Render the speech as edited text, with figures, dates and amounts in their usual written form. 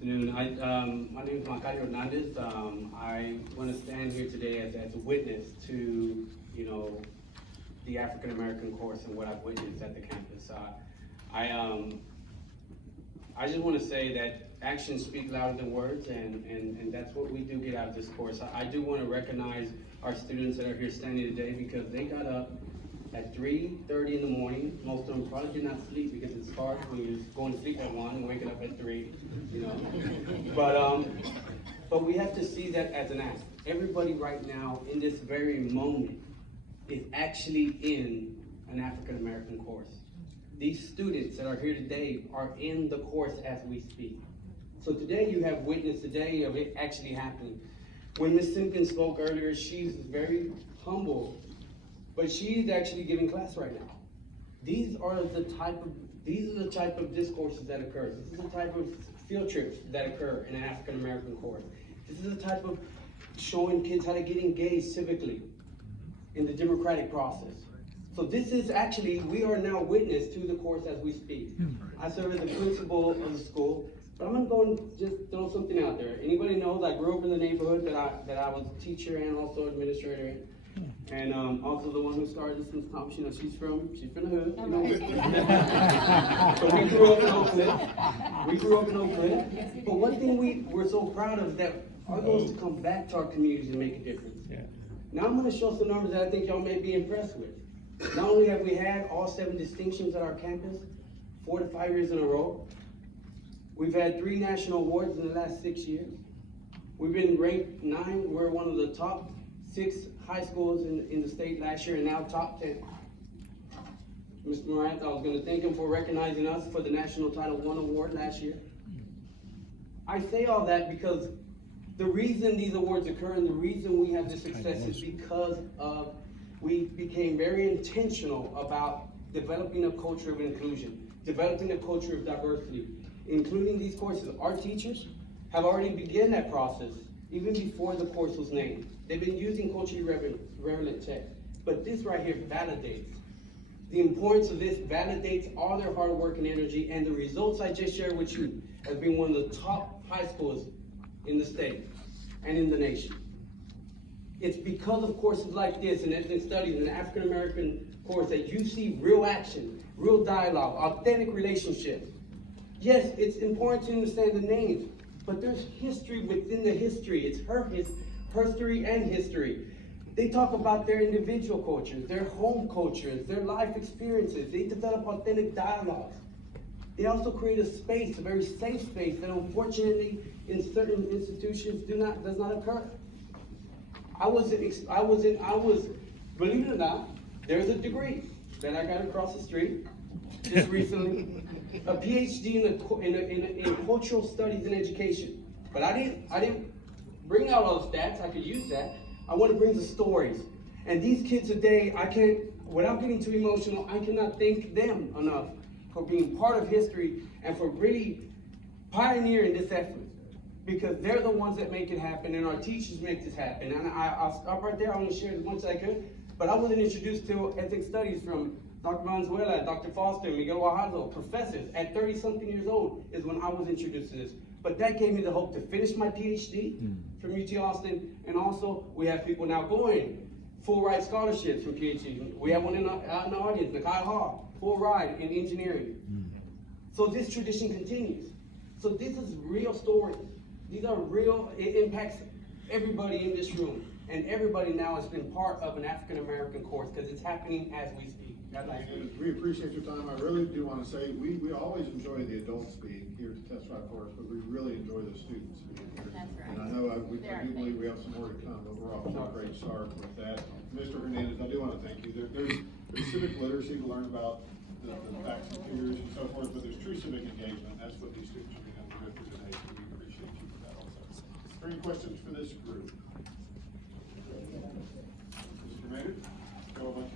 afternoon. My name is Macario Hernandez. I want to stand here today as a witness to, the African American course and what I've witnessed at the campus. I just want to say that actions speak louder than words, and that's what we do get out of this course. I do want to recognize our students that are here standing today because they got up at 3:30 in the morning. Most of them probably did not sleep because it's hard when you're going to sleep at 1 and waking up at 3, But we have to see that as an act. Everybody right now in this very moment is actually in an African American course. These students that are here today are in the course as we speak. So today you have witnessed today of it actually happening. When Ms. Simpkins spoke earlier, she's very humble, but she's actually giving class right now. These are the type of discourses that occurs. This is the type of field trips that occur in an African American course. This is the type of showing kids how to get engaged civically in the democratic process. So this is actually, we are now witness to the course as we speak. I serve as the principal of the school, but I'm gonna go and just throw something out there. Anybody knows I grew up in the neighborhood that I was a teacher and also administrator in. And also the one who started this competition, she's from the hood. So we grew up in Oak Cliff. But one thing we're so proud of is that our goal is to come back to our communities and make a difference. Now I'm gonna show some numbers that I think y'all may be impressed with. Not only have we had all 7 distinctions at our campus, 4 to 5 years in a row, we've had 3 national awards in the last 6 years. We've been ranked 9, we're one of the top 6 high schools in the state last year and now top 10. Mr. Morant, I was going to thank him for recognizing us for the National Title I award last year. I say all that because the reason these awards occur and the reason we have this success is because of we became very intentional about developing a culture of inclusion, developing a culture of diversity, including these courses. Our teachers have already begun that process even before the course was named. They've been using culturally relevant text, but this right here validates. The importance of this validates all their hard work and energy, and the results I just shared with you as being one of the top high schools in the state and in the nation. It's because of courses like this and ethnic studies and the African American course that you see real action, real dialogue, authentic relationships. Yes, it's important to understand the names, but there's history within the history. It's history and history. They talk about their individual cultures, their home cultures, their life experiences. They develop authentic dialogues. They also create a space, a very safe space that unfortunately in certain institutions does not occur. Believe it or not, there's a degree that I got across the street just recently, a PhD in cultural studies and education. But I didn't bring out all the stats. I could use that. I want to bring the stories. And these kids today, without getting too emotional, I cannot thank them enough for being part of history and for really pioneering this effort. Because they're the ones that make it happen, and our teachers make this happen. And I'll stop right there. I want to share as much as I could. But I wasn't introduced to ethnic studies from Dr. Valenzuela, Dr. Foster, Miguel Guajardo, professors. At 30-something years old is when I was introduced to this. But that gave me the hope to finish my PhD from UT Austin. And also, we have people now going full ride scholarships from PhD. We have one out in the audience, Nakai Hall, full ride in engineering. So this tradition continues. So this is real stories. These are real, it impacts everybody in this room. And everybody now has been part of an African American course because it's happening as we speak. We appreciate your time. I really do want to say we always enjoy the adults being here to testify for us, but we really enjoy the students being here. That's right. And I know I do believe we have some more to come, but we're off to a great start with that. Mr. Hernandez, I do want to thank you. There's civic literacy to learn about the facts and figures and so forth, but there's true civic engagement. That's what these students are being able to go through today, so we appreciate you for that also. Are there any questions for this group? Mr. Maynard, go on.